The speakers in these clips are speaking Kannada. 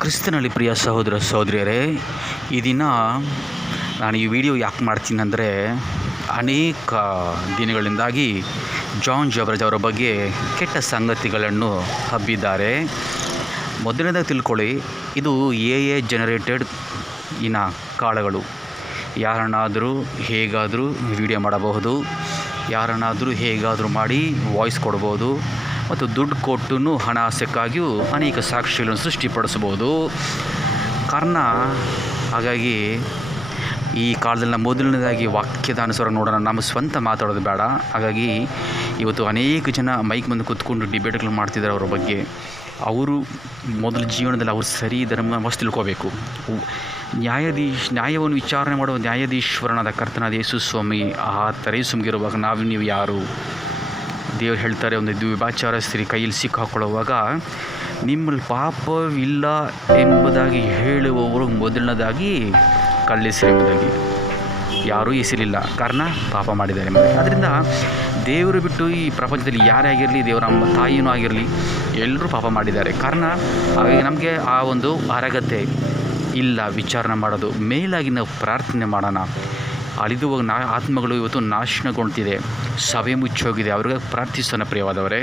ಕ್ರಿಸ್ತನಲ್ಲಿ ಪ್ರಿಯ ಸಹೋದರ ಸಹೋದರಿಯರೇ, ಈ ದಿನ ನಾನು ಈ ವಿಡಿಯೋ ಯಾಕೆ ಮಾಡ್ತೀನಿ ಅಂದರೆ, ಅನೇಕ ದಿನಗಳಿಂದಾಗಿ ಜಾನ್ ಜಬರ್ಜ್ ಅವರ ಬಗ್ಗೆ ಕೆಟ್ಟ ಸಂಗತಿಗಳನ್ನು ಹಬ್ಬಿದ್ದಾರೆ. ಮೊದಲನೇದಾಗಿ ತಿಳ್ಕೊಳ್ಳಿ, ಇದು ಎ ಜನರೇಟೆಡ್ ಕಾಳಗಳು. ಯಾರನ್ನಾದರೂ ಹೇಗಾದರೂ ವಿಡಿಯೋ ಮಾಡಬಹುದು, ಯಾರನ್ನಾದರೂ ಹೇಗಾದರೂ ಮಾಡಿ ವಾಯ್ಸ್ ಕೊಡ್ಬೋದು ಮತ್ತು ದುಡ್ಡು ಕೊಟ್ಟು ಹಣ ಆಸೆಕ್ಕಾಗಿಯೂ ಅನೇಕ ಸಾಕ್ಷಿಗಳನ್ನು ಸೃಷ್ಟಿಪಡಿಸ್ಬೋದು. ಕಾರಣ ಹಾಗಾಗಿ ಈ ಕಾಲದಲ್ಲಿ ಮೊದಲನೇದಾಗಿ ವಾಕ್ಯದ ಅನುಸಾರ ನೋಡೋಣ, ನಮ್ಮ ಸ್ವಂತ ಮಾತಾಡೋದು ಬೇಡ. ಹಾಗಾಗಿ ಇವತ್ತು ಅನೇಕ ಜನ ಮೈಕ್ ಮುಂದೆ ಕೂತ್ಕೊಂಡು ಡಿಬೇಟ್ಗಳು ಮಾಡ್ತಿದ್ದಾರೆ ಅವರ ಬಗ್ಗೆ. ಅವರು ಮೊದಲ ಜೀವನದಲ್ಲಿ ಅವರು ಸರಿ ಧರ್ಮ ಮಸ್ತ್ ತಿಳ್ಕೋಬೇಕು. ನ್ಯಾಯವನ್ನು ವಿಚಾರಣೆ ಮಾಡುವ ನ್ಯಾಯಾಧೀಶ್ವರನಾದ ಕರ್ತನಾದ ಯೇಸು ಸ್ವಾಮಿ ಆತರೇ ಸುಮ್ಗಿರುವಾಗ ನೀವು ಯಾರು? ದೇವರು ಹೇಳ್ತಾರೆ, ಒಂದು ವ್ಯಭಿಚಾರ ಸ್ತ್ರೀ ಕೈಯಲ್ಲಿ ಸಿಕ್ಕಾಕೊಳ್ಳುವಾಗ ನಿಮ್ಮಲ್ಲಿ ಪಾಪವಿಲ್ಲ ಎಂಬುದಾಗಿ ಹೇಳುವವರು ಮೊದಲನೇದಾಗಿ ಕಳ್ಳಿಸಿರಿ ಎಂಬುದಾಗಿ. ಯಾರೂ ಎಸಲಿಲ್ಲ, ಕಾರಣ ಪಾಪ ಮಾಡಿದ್ದಾರೆ ಎಂಬುದಾಗಿ. ಆದ್ದರಿಂದ ದೇವರು ಬಿಟ್ಟು ಈ ಪ್ರಪಂಚದಲ್ಲಿ ಯಾರೇ ಆಗಿರಲಿ, ದೇವರ ತಾಯಿಯೂ ಆಗಿರಲಿ, ಎಲ್ಲರೂ ಪಾಪ ಮಾಡಿದ್ದಾರೆ. ಕಾರಣ ಹಾಗಾಗಿ ನಮಗೆ ಆ ಒಂದು ಅರ್ಹತೆ ಇಲ್ಲ ವಿಚಾರಣೆ ಮಾಡೋದು. ಮೇಲಾಗಿ ನಾವು ಪ್ರಾರ್ಥನೆ ಮಾಡೋಣ. ಅಳಿದು ಹೋಗಿ ಆತ್ಮಗಳು ಇವತ್ತು ನಾಶನಗೊಳ್ತಿದೆ, ಸಭೆ ಮುಚ್ಚೋಗಿದೆ, ಅವ್ರಿಗೆ ಪ್ರಾರ್ಥಿಸೋಣ. ಪ್ರಿಯವಾದವರೇ,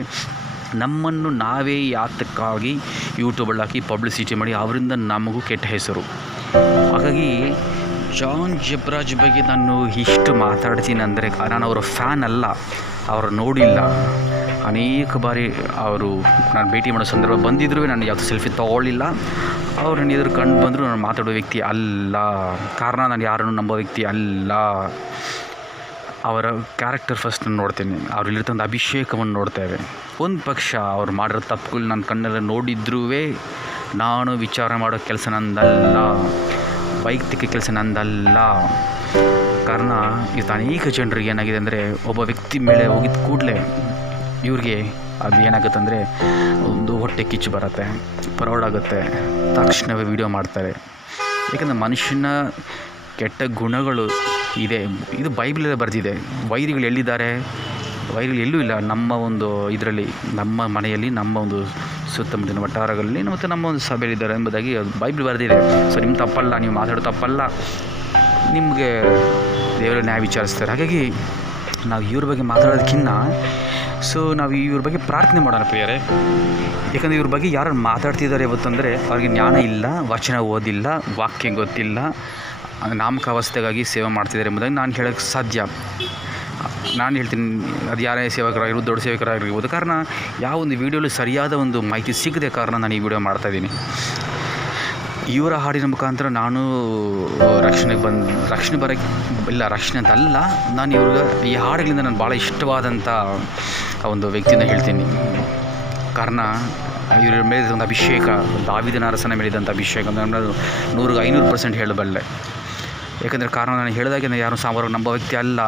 ನಮ್ಮನ್ನು ನಾವೇ ಯಾತಕ್ಕಾಗಿ ಯೂಟ್ಯೂಬಲ್ಲಿ ಹಾಕಿ ಪಬ್ಲಿಸಿಟಿ ಮಾಡಿ ಅವರಿಂದ ನಮಗೂ ಕೆಟ್ಟ ಹೆಸರು. ಹಾಗಾಗಿ ಜಾನ್ ಜಬರ್ಜ್ ಬಗ್ಗೆ ನಾನು ಇಷ್ಟು ಮಾತಾಡ್ತೀನಿ ಅಂದರೆ, ನಾನು ಅವರ ಫ್ಯಾನ್ ಅಲ್ಲ, ಅವರು ನೋಡಿಲ್ಲ. ಅನೇಕ ಬಾರಿ ಅವರು ನಾನು ಭೇಟಿ ಮಾಡೋ ಸಂದರ್ಭ ಬಂದಿದ್ರೂ ನಾನು ಯಾವುದು ಸೆಲ್ಫಿ ತೊಗೊಳ್ಳಿಲ್ಲ. ಅವ್ರನ್ನ ಎದುರು ಕಂಡು ಬಂದರೂ ನಾನು ಮಾತಾಡೋ ವ್ಯಕ್ತಿ ಅಲ್ಲ. ಕಾರಣ ನಾನು ಯಾರನ್ನು ನಂಬೋ ವ್ಯಕ್ತಿ ಅಲ್ಲ. ಅವರ ಕ್ಯಾರೆಕ್ಟರ್ ಫಸ್ಟ್ ನೋಡ್ತೀನಿ, ಅವ್ರಲ್ಲಿರ್ತಂಥ ಅಭಿಷೇಕವನ್ನು ನೋಡ್ತೇವೆ. ಒಂದು ಪಕ್ಷ ಅವ್ರು ಮಾಡಿರೋ ತಪ್ಪುಗಳು ನನ್ನ ಕಣ್ಣೆಲ್ಲ ನೋಡಿದ್ರೂ ನಾನು ವಿಚಾರ ಮಾಡೋ ಕೆಲಸ ನಂದಲ್ಲ, ವೈಯಕ್ತಿಕ ಕೆಲಸ ನಂದಲ್ಲ. ಕಾರಣ ಇವತ್ತು ಅನೇಕ ಜನರಿಗೆ ಏನಾಗಿದೆ ಅಂದರೆ, ಒಬ್ಬ ವ್ಯಕ್ತಿ ಮೇಲೆ ಹೋಗಿದ್ದ ಕೂಡಲೇ ಇವ್ರಿಗೆ ಅದು ಏನಾಗುತ್ತೆ ಅಂದರೆ, ಒಂದು ಹೊಟ್ಟೆ ಕಿಚ್ಚು ಬರುತ್ತೆ, ಪ್ರೌಢಾಗುತ್ತೆ, ತಕ್ಷಣವೇ ವಿಡಿಯೋ ಮಾಡ್ತಾರೆ. ಏಕೆಂದರೆ ಮನುಷ್ಯನ ಕೆಟ್ಟ ಗುಣಗಳು ಇದೆ, ಇದು ಬೈಬಲಲ್ಲೇ ಬರೆದಿದೆ. ವೈರಿಗಳು ಎಲ್ಲಿದ್ದಾರೆ? ವೈರಿಗಳು ಎಲ್ಲೂ ಇಲ್ಲ. ನಮ್ಮ ಒಂದು ಇದರಲ್ಲಿ, ನಮ್ಮ ಮನೆಯಲ್ಲಿ, ನಮ್ಮ ಒಂದು ಸುತ್ತಮುತ್ತಲಿನ ವಠಾರಗಳಲ್ಲಿ ಮತ್ತು ನಮ್ಮ ಒಂದು ಸಭೆಯಲ್ಲಿದ್ದಾರೆ ಎಂಬುದಾಗಿ ಬೈಬಲ್ ಬರೆದಿದೆ. ಸೊ ನಿಮ್ಮ ತಪ್ಪಲ್ಲ, ನೀವು ಮಾತಾಡೋ ತಪ್ಪಲ್ಲ, ನಿಮಗೆ ದೇವರ ನ್ಯಾಯ ವಿಚಾರಿಸ್ತಾರೆ. ಹಾಗಾಗಿ ನಾವು ಇವ್ರ ಬಗ್ಗೆ ಮಾತಾಡೋದಕ್ಕಿಂತ ನಾವು ಇವ್ರ ಬಗ್ಗೆ ಪ್ರಾರ್ಥನೆ ಮಾಡೋಣ ಪ್ರಿಯರೇ. ಯಾಕಂದರೆ ಇವ್ರ ಬಗ್ಗೆ ಯಾರು ಮಾತಾಡ್ತಿದ್ದಾರೆ ಇವತ್ತಂದರೆ, ಅವ್ರಿಗೆ ಜ್ಞಾನ ಇಲ್ಲ, ವಚನ ಓದಿಲ್ಲ, ವಾಕ್ಯ ಗೊತ್ತಿಲ್ಲ, ನಾಮಕಾವಸ್ಥೆಗಾಗಿ ಸೇವೆ ಮಾಡ್ತಿದ್ದಾರೆ ಎಂಬುದಾಗಿ ನಾನು ಹೇಳೋಕ್ಕೆ ಸಾಧ್ಯ. ನಾನು ಹೇಳ್ತೀನಿ, ಅದು ಯಾರೇ ಸೇವಕರಾಗಿರ್ಬೋದು, ದೊಡ್ಡ ಸೇವಕರಾಗಿರ್ಬೋದು. ಕಾರಣ ಯಾವ ಒಂದು ವೀಡಿಯೋಲಿ ಸರಿಯಾದ ಒಂದು ಮಾಹಿತಿ ಸಿಗದೆ ಕಾರಣ ನಾನು ಈ ವಿಡಿಯೋ ಮಾಡ್ತಾಯಿದ್ದೀನಿ. ಇವರ ಹಾಡಿನ ಮುಖಾಂತರ ನಾನು ರಕ್ಷಣೆ ಬರೋಕ್ಕೆ ಇಲ್ಲ, ರಕ್ಷಣೆ ಅಂತಲ್ಲ, ನಾನು ಇವ್ರಿಗೆ ಈ ಹಾಡುಗಳಿಂದ ನಾನು ಭಾಳ ಇಷ್ಟವಾದಂಥ ಒಂದು ವ್ಯಕ್ತಿನ ಹೇಳ್ತೀನಿ. ಕಾರಣ ಇವರ ಮೇಲೆ ಒಂದು ಅಭಿಷೇಕ, ದಾವೀದನ ಅರಸನ ಮೇಲಿದ್ದಂಥ ಅಭಿಷೇಕ ನಾನು 100% ಹೇಳಬಲ್ಲೆ. ಯಾಕಂದರೆ ಕಾರಣ ನಾನು ಹೇಳಿದಾಗೆ ನಾನು ಯಾರು ಸಾಮಾನ್ಯವಾಗಿ ನಂಬೋ ವ್ಯಕ್ತಿ ಅಲ್ಲ.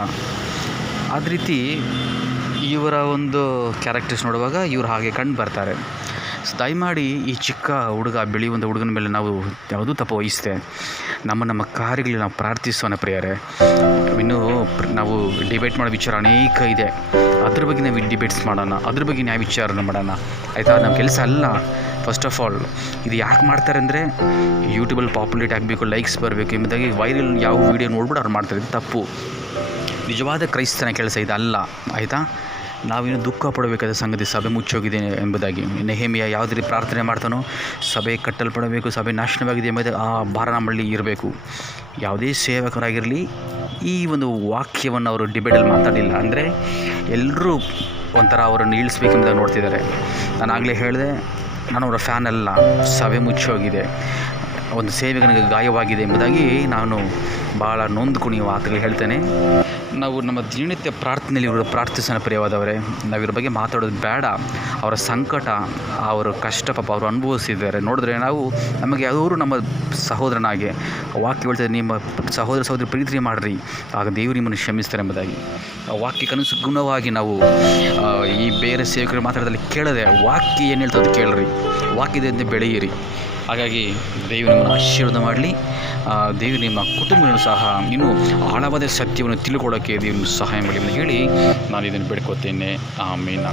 ಅದೇ ರೀತಿ ಇವರ ಒಂದು ಕ್ಯಾರೆಕ್ಟರ್ಸ್ ನೋಡುವಾಗ ಇವರು ಹಾಗೆ ಕಂಡು ಬರ್ತಾರೆ. ದಯಮಾಡಿ ಈ ಚಿಕ್ಕ ಹುಡುಗ, ಬೆಳೆಯುವಂಥ ಹುಡುಗನ ಮೇಲೆ ನಾವು ಯಾವುದೂ ತಪ್ಪು ವಹಿಸ್ತೆ ನಮ್ಮ ಕಾರ್ಯಗಳಲ್ಲಿ ನಾವು ಪ್ರಾರ್ಥಿಸೋಣ ಪ್ರಿಯರೇ. ಇನ್ನೂ ನಾವು ಡಿಬೇಟ್ ಮಾಡೋ ವಿಚಾರ ಅನೇಕ ಇದೆ, ಅದ್ರ ಬಗ್ಗೆ ನಾವು ಡಿಬೇಟ್ಸ್ ಮಾಡೋಣ, ಅದ್ರ ಬಗ್ಗೆ ನ್ಯಾಯ ವಿಚಾರಣೆ ಮಾಡೋಣ, ಆಯಿತಾ? ನಮ್ಮ ಕೆಲಸ ಅಲ್ಲ. ಫಸ್ಟ್ ಆಫ್ ಆಲ್ ಇದು ಯಾಕೆ ಮಾಡ್ತಾರೆ ಅಂದರೆ, ಯೂಟ್ಯೂಬಲ್ಲಿ ಪಾಪ್ಯುಲೇಟ್ ಆಗಬೇಕು, ಲೈಕ್ಸ್ ಬರಬೇಕು ಎಂಬುದಾಗಿ ವೈರಲ್ ಯಾವ ವೀಡಿಯೋ ನೋಡ್ಬಿಟ್ಟು ಅವ್ರು ಮಾಡ್ತಾರೆ. ಇದು ತಪ್ಪು. ನಿಜವಾದ ಕ್ರೈಸ್ತನ ಕೆಲಸ ಇದಲ್ಲ, ಆಯಿತಾ? ನಾವಿನ್ನು ದುಃಖ ಪಡಬೇಕಾದ ಸಂಗತಿ ಸಭೆ ಮುಚ್ಚೋಗಿದೆ ಎಂಬುದಾಗಿ. ನೆಹೆಮೀಯ ಯಾವುದೇ ರೀತಿ ಪ್ರಾರ್ಥನೆ ಮಾಡ್ತಾನೋ, ಸಭೆ ಕಟ್ಟಲ್ಪಡಬೇಕು, ಸಭೆ ನಾಶನವಾಗಿದೆ ಎಂಬುದು ಆ ಭಾರ ನಮ್ಮಲ್ಲಿ ಇರಬೇಕು. ಯಾವುದೇ ಸೇವಕರಾಗಿರಲಿ ಈ ಒಂದು ವಾಕ್ಯವನ್ನು ಅವರು ಡಿಬೇಟಲ್ಲಿ ಮಾತಾಡಿಲ್ಲ ಅಂದರೆ, ಎಲ್ಲರೂ ಒಂಥರ ಅವರನ್ನು ಇಳಿಸ್ಬೇಕೆಂಬುದಾಗಿ ನೋಡ್ತಿದ್ದಾರೆ. ನಾನು ಆಗಲೇ ಹೇಳಿದೆ, ನಾನು ಅವರ ಫ್ಯಾನ್ ಅಲ್ಲ. ಸಭೆ ಮುಚ್ಚೋಗಿದೆ, ಒಂದು ಸೇವೆಗೆ ಗಾಯವಾಗಿದೆ ಎಂಬುದಾಗಿ ನಾನು ಭಾಳ ನೊಂದ್ಕೊಂಡು ಈ ಮಾತುಗಳು ಹೇಳ್ತೇನೆ. ನಾವು ನಮ್ಮ ದಿನನಿತ್ಯ ಪ್ರಾರ್ಥನೆಯಲ್ಲಿ ಇವರು ಪ್ರಾರ್ಥಿಸೋಣ ಪ್ರಿಯವಾದವರೇ. ನಾವು ಇವ್ರ ಬಗ್ಗೆ ಮಾತಾಡೋದು ಬೇಡ. ಅವರ ಸಂಕಟ, ಅವರ ಕಷ್ಟ ಪಾಪ ಅವರು ಅನುಭವಿಸಿದ್ದಾರೆ. ನೋಡಿದ್ರೆ ನಮಗೆ ಅವರು ನಮ್ಮ ಸಹೋದರನಾಗೆ ವಾಕ್ಯ ಹೇಳ್ತಾರೆ, ನಿಮ್ಮ ಸಹೋದರಿ ಪ್ರೀತಿ ಮಾಡಿರಿ, ಆಗ ದೇವರು ನಿಮ್ಮನ್ನು ಕ್ಷಮಿಸ್ತಾರೆ ಎಂಬುದಾಗಿ. ವಾಕ್ಯಕ್ಕನುಗುಣವಾಗಿ ನಾವು ಈ ಬೇರೆ ಸೇವಕರು ಮಾತಾಡೋದಲ್ಲಿ ಕೇಳದೆ ವಾಕ್ಯ ಏನು ಹೇಳ್ತದೆ ಕೇಳ್ರಿ, ವಾಕ್ಯದಿಂದ ಬೆಳೆಯಿರಿ. ಹಾಗಾಗಿ ದೇವರು ನಿಮ್ಮನ್ನು ಆಶೀರ್ವಾದ ಮಾಡಲಿ. ದೇವರು ನಿಮ್ಮ ಕುಟುಂಬಗಳನ್ನು ಸಹ ಇನ್ನೂ ಆಳವಾದ ಸತ್ಯವನ್ನು ತಿಳ್ಕೊಳ್ಳೋಕ್ಕೆ ದೇವರು ಸಹಾಯ ಮಾಡಲಿ ಅಂತ ಹೇಳಿ ನಾನು ಇದನ್ನು ಬೇಡ್ಕೋತೇನೆ. ಆಮೇಲೆ